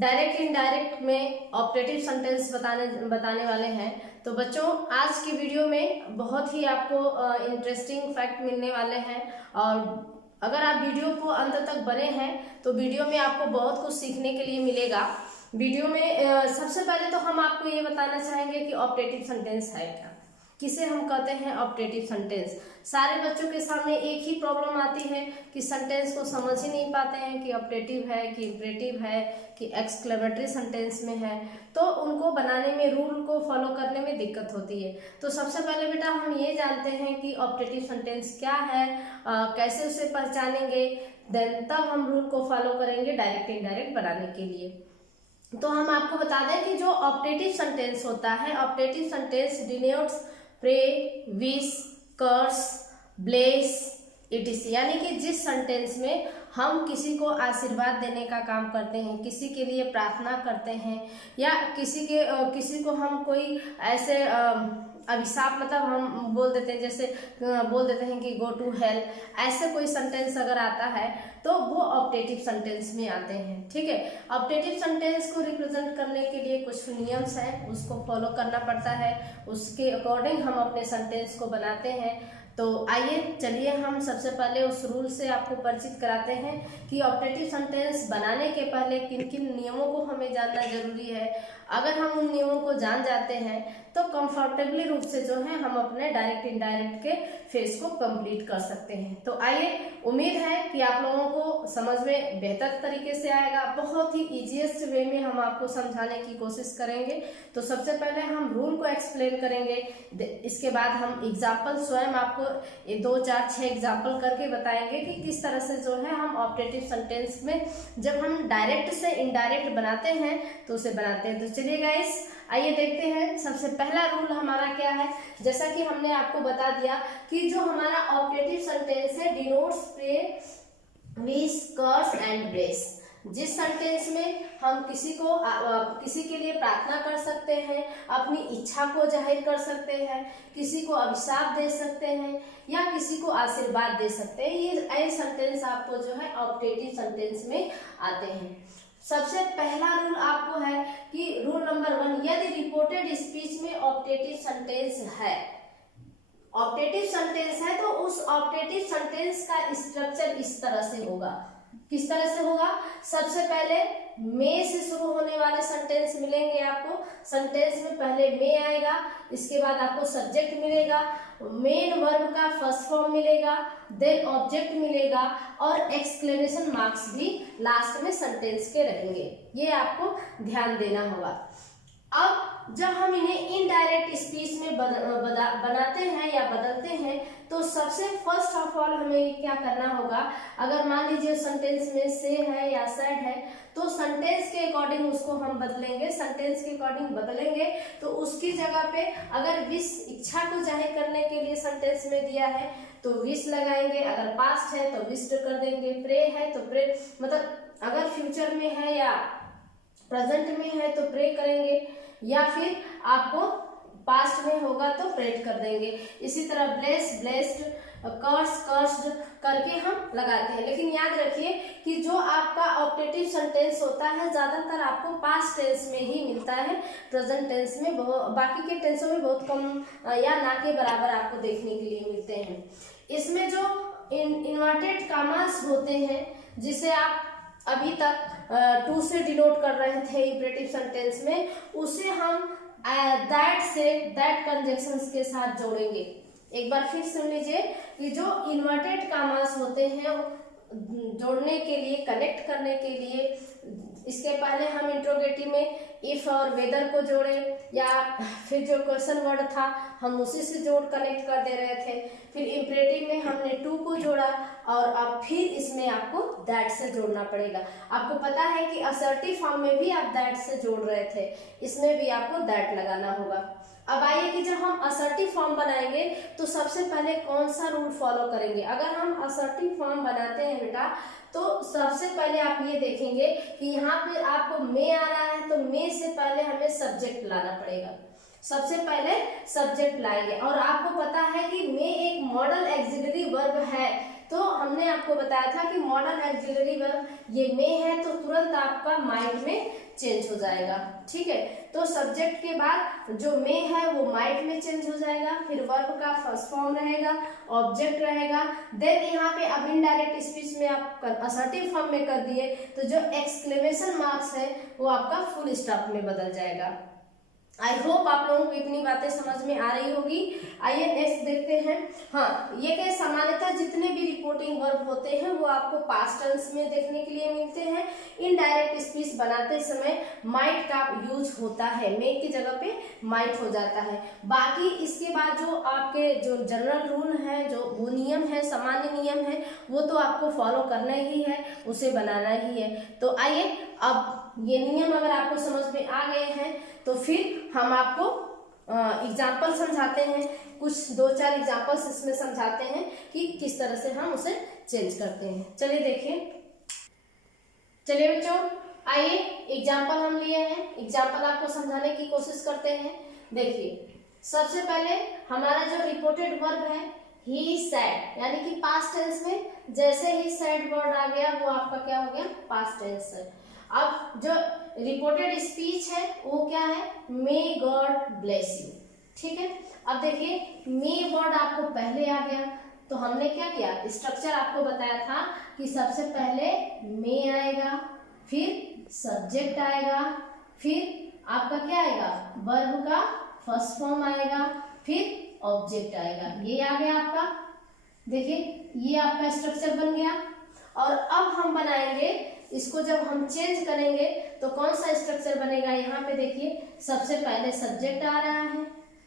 Direct indirect में operative sentence बताने वाले हैं। तो बच्चों आज की वीडियो में बहुत ही आपको इंटरेस्टिंग फैक्ट मिलने वाले हैं, और अगर आप वीडियो को अंत तक बने हैं तो वीडियो में आपको बहुत कुछ सीखने के लिए मिलेगा। वीडियो में सबसे पहले तो हम आपको ये बताना चाहेंगे कि ऑपरेटिव सेंटेंस है क्या, किसे हम कहते हैं ऑपरेटिव सेंटेंस। सारे बच्चों के सामने एक ही प्रॉब्लम आती है कि सेंटेंस को समझ ही नहीं पाते हैं कि ऑपरेटिव है कि इंपरेटिव है कि एक्सक्लेमेटरी सेंटेंस में है, तो उनको बनाने में, रूल को फॉलो करने में दिक्कत होती है। तो सबसे पहले बेटा हम ये जानते हैं कि ऑपरेटिव सेंटेंस क्या है, कैसे उसे पहचानेंगे, देन तब हम रूल को फॉलो करेंगे डायरेक्ट इनडायरेक्ट बनाने के लिए। तो हम आपको बता दें कि जो ऑपरेटिव सेंटेंस होता है, operative sentence denotes pray, wish, curse, bless, etc, यानी कि जिस सेंटेंस में हम किसी को आशीर्वाद देने का काम करते हैं, किसी के लिए प्रार्थना करते हैं, या किसी को हम कोई ऐसे अभिशाप, मतलब हम बोल देते हैं, जैसे बोल देते हैं कि गो टू हेल, ऐसे कोई सेंटेंस अगर आता है तो वो ऑपरेटिव सेंटेंस में आते हैं। ठीक है, ऑपरेटिव सेंटेंस को रिप्रेजेंट करने के लिए कुछ नियम्स हैं, उसको फॉलो करना पड़ता है, उसके अकॉर्डिंग हम अपने सेंटेंस को बनाते हैं। तो आइए चलिए हम सबसे पहले उस रूल से आपको परिचित कराते हैं कि ऑपरेटिव सेंटेंस बनाने के पहले किन किन नियमों को हमें जानना जरूरी है। अगर हम उन नियमों को जान जाते हैं तो कंफर्टेबली रूप से जो है हम अपने डायरेक्ट इनडायरेक्ट के फेज को कंप्लीट कर सकते हैं। तो आइए, उम्मीद है कि आप लोगों को समझ में बेहतर तरीके से आएगा। बहुत ही इजीएस्ट वे में हम आपको समझाने की कोशिश करेंगे। तो सबसे पहले हम रूल को एक्सप्लेन करेंगे, इसके बाद हम एग्जाम्पल स्वयं आपको 2, 4, 6 एग्जाम्पल करके बताएंगे कि किस तरह से जो है हम ऑपरेटिव सेंटेंस में जब हम डायरेक्ट से इनडायरेक्ट बनाते हैं तो उसे बनाते हैं। तो चलिए गाइस, आइए देखते हैं सबसे पहला रूल हमारा क्या है। जैसा कि हमने आपको बता दिया कि जो हमारा ऑपरेटिव सेंटेंस है denotes pray, wish, curse and bless. जिस सेंटेंस में हम किसी के लिए प्रार्थना कर सकते हैं, अपनी इच्छा को जाहिर कर सकते हैं, किसी को अभिशाप दे सकते हैं, या किसी को आशीर्वाद दे सकते हैं, ये सेंटेंस आपको जो है ऑपरेटिव सेंटेंस में आते हैं। सबसे पहला रूल आपको है कि रूल नंबर 1, यदि रिपोर्टेड स्पीच में ऑपरेटिव सेंटेंस है, ऑपरेटिव सेंटेंस है, तो उस ऑपरेटिव सेंटेंस का स्ट्रक्चर इस तरह से होगा। किस तरह से होगा? सबसे पहले मे से शुरू होने वाले सेंटेंस मिलेंगे आपको। सेंटेंस में पहले मे आएगा, इसके बाद आपको सब्जेक्ट मिलेगा, मेन वर्ब का फर्स्ट फॉर्म मिलेगा, देन ऑब्जेक्ट मिलेगा, और एक्सक्लेमेशन मार्क्स भी लास्ट में सेंटेंस के रहेंगे। ये आपको ध्यान देना होगा। अब जब हम इन्हें इनडायरेक्ट स्पीच में बनाते हैं या बदलते हैं, तो सबसे फर्स्ट ऑफ ऑल हमें क्या करना होगा, अगर मान लीजिए सेंटेंस में से है या सेड है, तो सेंटेंस के अकॉर्डिंग उसको हम बदलेंगे। सेंटेंस के अकॉर्डिंग बदलेंगे तो उसकी जगह पे अगर विश, इच्छा को जाहिर करने के लिए सेंटेंस में दिया है तो विश लगाएंगे, अगर पास्ट है तो विश्ड कर देंगे, प्रे है तो प्रे, मतलब अगर फ्यूचर में है या प्रेजेंट में है तो प्रे करेंगे, या फिर आपको पास्ट में होगा तो प्रेट कर देंगे। इसी तरह ब्लेस, ब्लेस्ड, कर्स, कर्स्ड करके हम लगाते हैं। लेकिन याद रखिए कि जो आपका ऑपरेटिव सेंटेंस होता है ज्यादातर आपको पास्ट टेंस में ही मिलता है, प्रेजेंट टेंस में बाकी के टेंसों में बहुत कम या ना के बराबर आपको देखने के लिए मिलते हैं। इसमें जो इन्वर्टेड कामास होते हैं, जिसे आप अभी तक 2 से डिनोट कर रहे थे इंपरेटिव सेंटेंस में, उसे हम दैट से, दैट कंजक्शंस के साथ जोड़ेंगे। एक बार फिर सुन लीजिए कि जो इन्वर्टेड कामास होते हैं जोड़ने के लिए, कनेक्ट करने के लिए, इसके पहले हम इंट्रोगेटिव में इफ और वेदर को जोड़े, या फिर जो क्वेश्चन वर्ड था हम उसी से जोड़ कनेक्ट कर दे रहे थे। फिर इंपरेटिव में हमने टू को जोड़ा, और अब फिर इसमें आपको दैट से जोड़ना पड़ेगा। आपको पता है कि असर्टिव फॉर्म में भी आप दैट से जोड़ रहे थे, इसमें भी आपको दैट लगाना होगा। अब आइए कि जब हम असर्टिव फॉर्म बनाएंगे तो सबसे पहले कौन सा रूल फॉलो करेंगे। अगर हम असर्टिव फॉर्म बनाते हैं बेटा, तो सबसे पहले आप ये देखेंगे कि यहाँ पे आपको मे आ रहा है, तो मे से पहले हमें सब्जेक्ट लाना पड़ेगा। सबसे पहले सब्जेक्ट लाएंगे, और आपको पता है कि मे एक मॉडल एक्सिलरी वर्ब है, तो हमने आपको बताया था कि मॉडल एक्सिलरी वर्ब ये मे है, तो तुरंत आपका माइंड में चेंज हो जाएगा। ठीक है, तो सब्जेक्ट के बाद जो मे है वो माइट में चेंज हो जाएगा, फिर वर्ब का फर्स्ट फॉर्म रहेगा, ऑब्जेक्ट रहेगा, देन यहाँ पे अब इनडायरेक्ट स्पीच में आप असर्टिव फॉर्म में कर दिए तो जो एक्सक्लेमेशन मार्क्स है वो आपका फुल स्टॉप में बदल जाएगा। आई होप आप लोगों को इतनी बातें समझ में आ रही होगी। आइए नेक्स्ट देखते हैं। हाँ, ये कि सामान्यतः जितने भी रिपोर्टिंग वर्ब होते हैं वो आपको पास्ट टेंस में देखने के लिए मिलते हैं। इनडायरेक्ट स्पीच बनाते समय माइट का यूज होता है, मे की जगह पे माइट हो जाता है। बाकी इसके बाद जो आपके जो जनरल रूल है, जो वो नियम है, सामान्य नियम है, वो तो आपको फॉलो करना ही है, उसे बनाना ही है। तो आइए अब ये नियम अगर आपको समझ में आ गए हैं तो फिर हम आपको एग्जाम्पल समझाते हैं, कुछ 2-4 एग्जाम्पल्स इसमें समझाते हैं कि किस तरह से हम उसे चेंज करते हैं। चलिए देखिए, चलिए बच्चों आइए एग्जाम्पल हम लिए हैं, एग्जाम्पल आपको समझाने की कोशिश करते हैं। देखिए सबसे पहले हमारा जो रिपोर्टेड वर्ब है ही सैड, यानी कि पास्ट टेंस में जैसे ही सैड वर्ड आ गया वो आपका क्या हो गया, पास्ट टेंस है। अब जो रिपोर्टेड स्पीच है वो क्या है, मे गॉड ब्लेस यू। ठीक है, अब देखिए मे वर्ड आपको पहले आ गया तो हमने क्या किया, स्ट्रक्चर आपको बताया था कि सबसे पहले मे आएगा, फिर सब्जेक्ट आएगा, फिर आपका क्या आएगा, वर्ब का फर्स्ट फॉर्म आएगा, फिर ऑब्जेक्ट आएगा। ये आ गया आपका, देखिए ये आपका स्ट्रक्चर बन गया। और अब हम बनाएंगे इसको, जब हम चेंज करेंगे तो कौन सा स्ट्रक्चर बनेगा, यहाँ पे देखिए सबसे पहले सब्जेक्ट आ रहा है,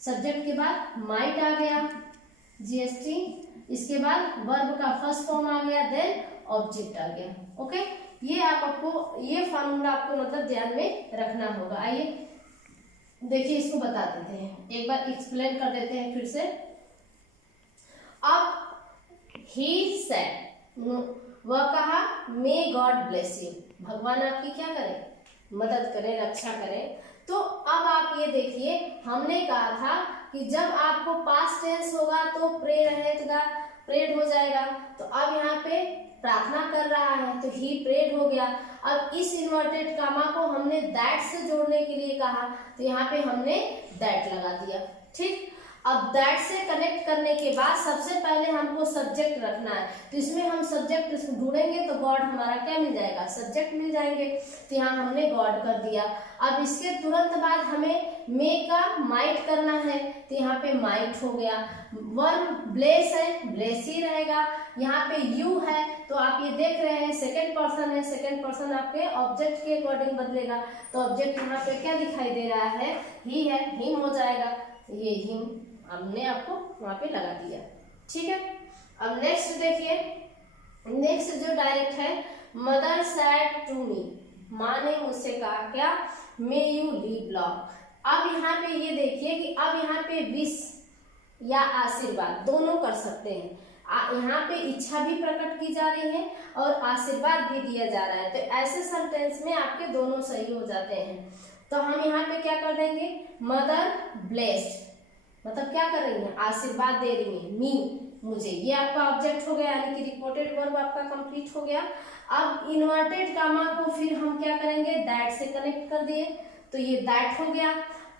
सब्जेक्ट के बाद माइट आ गया जीएसटी, इसके बाद वर्ब का फर्स्ट फॉर्म आ गया, देन ऑब्जेक्ट आ गया। ओके, ये आपको ये फॉर्मूला आपको मतलब ध्यान में रखना होगा। आइए देखिए इसको बता देते हैं, एक बार एक्सप्लेन कर देते हैं फिर से। अब ही सेड, वह कहा मे गॉड ब्लेस यू, भगवान आपकी क्या करें, मदद करें, रक्षा करें। तो अब आप ये देखिए हमने कहा था कि जब आपको पास्ट टेंस होगा तो प्रे रहेगा, प्रेड हो जाएगा। तो अब यहाँ पे प्रार्थना कर रहा है तो ही प्रेड हो गया। अब इस इन्वर्टेड कामा को हमने दैट से जोड़ने के लिए कहा तो यहाँ पे हमने दैट लगा दिया। ठीक, अब दैट से कनेक्ट करने के बाद सबसे पहले हमको सब्जेक्ट रखना है, तो इसमें हम सब्जेक्ट ढूंढेंगे तो गॉड हमारा क्या मिल जाएगा, सब्जेक्ट मिल जाएंगे। तो यहाँ हमने गॉड कर दिया। अब इसके तुरंत बाद हमें मे का माइट करना है तो यहाँ पे माइट हो गया। वर्ब ब्लेस है, ब्लेस ही रहेगा। यहाँ पे यू है तो आप ये देख रहे हैं सेकेंड पर्सन है, सेकेंड पर्सन आपके ऑब्जेक्ट के अकॉर्डिंग बदलेगा। तो ऑब्जेक्ट यहाँ पे क्या दिखाई दे रहा है, ही है, हिम हो जाएगा। ये हिम हमने आपको वहां पे लगा दिया। ठीक है, अब नेक्स्ट देखिए, नेक्स्ट जो डायरेक्ट है, मदर सैड टू मी, माँ ने मुझसे कहा क्या, मे यू लीव लॉन्ग। अब यहाँ पे ये देखिए कि अब यहाँ पे विश या आशीर्वाद दोनों कर सकते हैं। यहाँ पे इच्छा भी प्रकट की जा रही है और आशीर्वाद भी दिया जा रहा है। तो ऐसे सेंटेंस में आपके दोनों सही हो जाते हैं। तो हम यहाँ पे क्या कर देंगे, मदर ब्लेस्ड, मतलब क्या कर रही है, आशीर्वाद दे रही है, मी मुझे, ये आपका ऑब्जेक्ट हो गया, यानी कि रिपोर्टेड वर्ब आपका कंप्लीट हो गया। अब इन्वर्टेड कामा को फिर हम क्या करेंगे, दैट से कनेक्ट कर दिए तो ये दैट हो गया।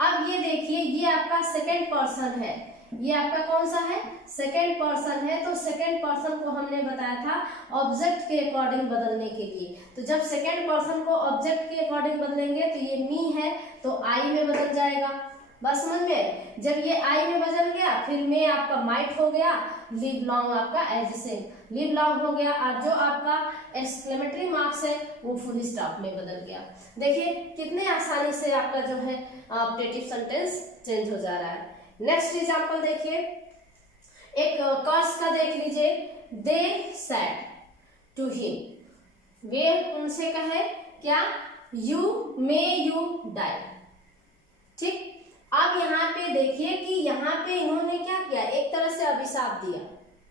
अब ये देखिए ये आपका सेकेंड पर्सन है, ये आपका कौन सा है, सेकेंड पर्सन है। तो सेकेंड पर्सन को हमने बताया था ऑब्जेक्ट के अकॉर्डिंग बदलने के लिए। तो जब सेकेंड पर्सन को ऑब्जेक्ट के अकॉर्डिंग बदलेंगे तो ये मी है तो आई में बदल जाएगा। बस समझ में, जब ये आई में बदल गया फिर में आपका माइट हो गया, लिव लॉन्ग आपका एज सेम लिव लॉन्ग हो गया। और जो आपका एक्सक्लेमेटरी मार्क्स है वो फुल स्टॉप में बदल गया। देखिए कितने आसानी से आपका जो है ऑब्जेक्टिव सेंटेंस चेंज हो जा रहा है। नेक्स्ट एग्जांपल देखिए, एक कर्स का देख लीजिए, दे सैड टू हिम, वे उनसे कहे क्या, यू मे यू डाई। ठीक, अब यहाँ पे देखिए कि यहाँ पे इन्होंने क्या किया, एक तरह से अभिशाप दिया,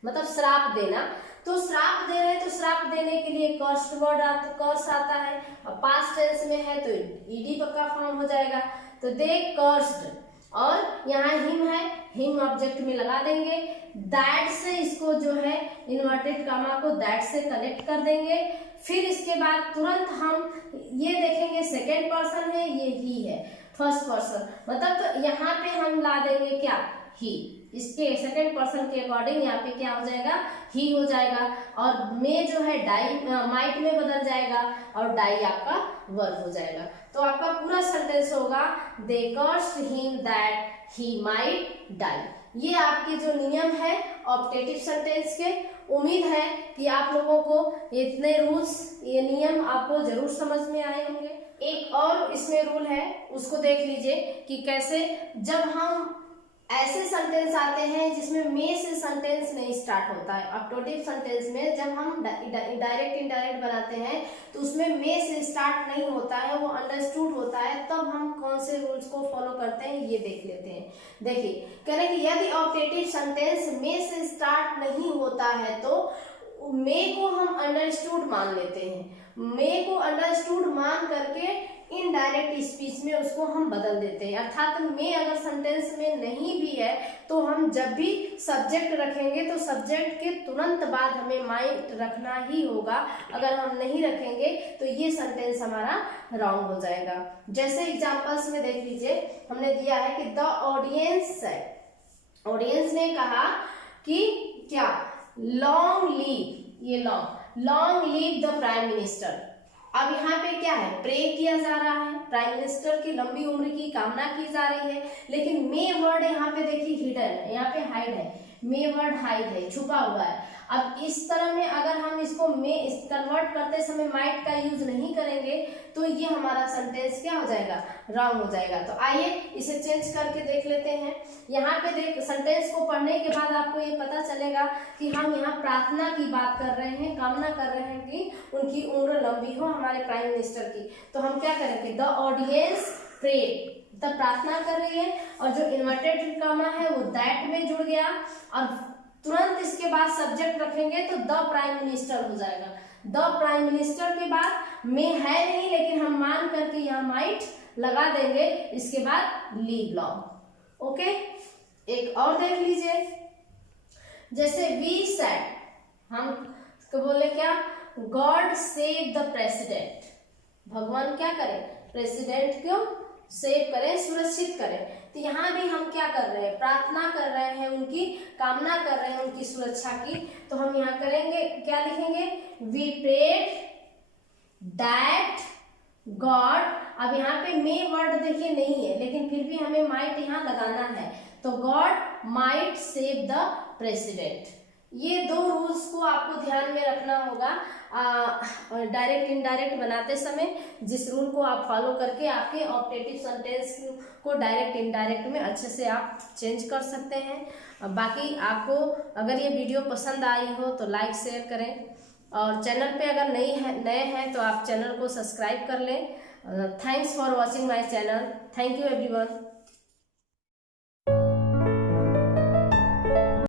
मतलब श्राप देना। तो श्राप दे रहे तो श्राप देने के लिए कर्स्ड वर्ड कर्स आता है और पास्ट टेंस में है तो ईडी का फॉर्म हो जाएगा। तो दे कर्स्ड, और यहाँ हिम है, हिम ऑब्जेक्ट में लगा देंगे। दैट से इसको जो है इन्वर्टेड कामा को दैट से कनेक्ट कर देंगे। फिर इसके बाद तुरंत हम ये देखेंगे सेकेंड पर्सन है, ये ही है फर्स्ट पर्सन, मतलब तो यहाँ पे हम ला देंगे क्या, ही। इसके सेकंड पर्सन के अकॉर्डिंग यहाँ पे क्या हो जाएगा, ही हो जाएगा। और मे जो है डाई माइट में बदल जाएगा और डाई आपका वर्ब हो जाएगा। तो आपका पूरा सेंटेंस होगा they cursed him that he might die. ये आपके जो नियम है ऑप्टेटिव सेंटेंस के। उम्मीद है कि आप लोगों को इतने रूल्स, ये नियम आपको जरूर समझ में आए होंगे। एक और इसमें रूल है, उसको देख लीजिए कि कैसे जब हम ऐसे सेंटेंस आते हैं जिसमें मे से सेंटेंस नहीं स्टार्ट होता है। ऑप्टेटिव सेंटेंस में जब हम डायरेक्ट इनडायरेक्ट बनाते हैं तो उसमें मे से स्टार्ट नहीं होता है, वो अंडरस्टूड होता है। तब हम कौन से रूल्स को फॉलो करते हैं ये देख लेते हैं। देखिए कह रहे कि यदि ऑप्टेटिव सेंटेंस मे से स्टार्ट नहीं होता है तो मे को हम अंडरस्टूड मान लेते हैं। मे को अंडरस्टूड मान करके इनडायरेक्ट स्पीच में उसको हम बदल देते हैं। अर्थात मे अगर सेंटेंस में नहीं भी है तो हम जब भी सब्जेक्ट रखेंगे तो सब्जेक्ट के तुरंत बाद हमें माइट रखना ही होगा। अगर हम नहीं रखेंगे तो ये सेंटेंस हमारा रॉन्ग हो जाएगा। जैसे एग्जांपल्स में देख लीजिए, हमने दिया है कि द ऑडियंस सेड, ऑडियंस ने कहा कि क्या, लॉन्ग लीव, ये long leave the prime minister. अब यहाँ पे क्या है, प्रे किया जा रहा है, प्राइम मिनिस्टर की लंबी उम्र की कामना की जा रही है। लेकिन मे वर्ड यहाँ पे देखिए हिडन है, यहाँ पे हाइड है, मे वर्ड हाइड है, छुपा हुआ है। अब इस तरह में अगर हम इसको मे कन्वर्ट करते समय माइट का यूज नहीं करेंगे तो ये हमारा सेंटेंस क्या हो जाएगा, रॉन्ग हो जाएगा। तो आइए इसे चेंज करके देख लेते हैं। यहाँ पे देख, सेंटेंस को पढ़ने के बाद आपको ये पता चलेगा कि हम यहाँ प्रार्थना की बात कर रहे हैं, कामना कर रहे हैं कि उनकी उम्र लंबी हो, हमारे प्राइम मिनिस्टर की। तो हम क्या करेंगे, द ऑडियंस प्रेड, तब प्रार्थना कर रही है और जो इन्वर्टेड कॉमा है वो दैट में जुड़ गया और तुरंत इसके बाद सब्जेक्ट रखेंगे तो द प्राइम मिनिस्टर हो जाएगा। द प्राइम मिनिस्टर के बाद में है नहीं, लेकिन हम मान करके यहाँ माइट लगा देंगे, इसके बाद लीव लॉन्ग। ओके, एक और देख लीजिए, जैसे वी सेड, हम बोले क्या, गॉड सेव द प्रेसिडेंट, भगवान क्या करें, प्रेसिडेंट को सेव करें, सुरक्षित करें। तो यहाँ भी हम क्या कर रहे हैं, प्रार्थना कर रहे हैं, उनकी कामना कर रहे हैं उनकी सुरक्षा की। तो हम यहाँ करेंगे, क्या लिखेंगे, वी प्रेड दैट गॉड। अब यहाँ पे मे वर्ड देखिए नहीं है, लेकिन फिर भी हमें माइट यहाँ लगाना है। तो God might save the president. ये दो रूल्स को आपको ध्यान में रखना होगा डायरेक्ट इनडायरेक्ट बनाते समय, जिस रूल को आप फॉलो करके आपके ऑप्टेटिव सेंटेंस को डायरेक्ट इनडायरेक्ट में अच्छे से आप चेंज कर सकते हैं। बाकी आपको अगर ये वीडियो पसंद आई हो तो लाइक शेयर करें, और चैनल पे अगर नए हैं तो आप चैनल को सब्सक्राइब कर लें। Thanks for watching my channel. Thank you everyone.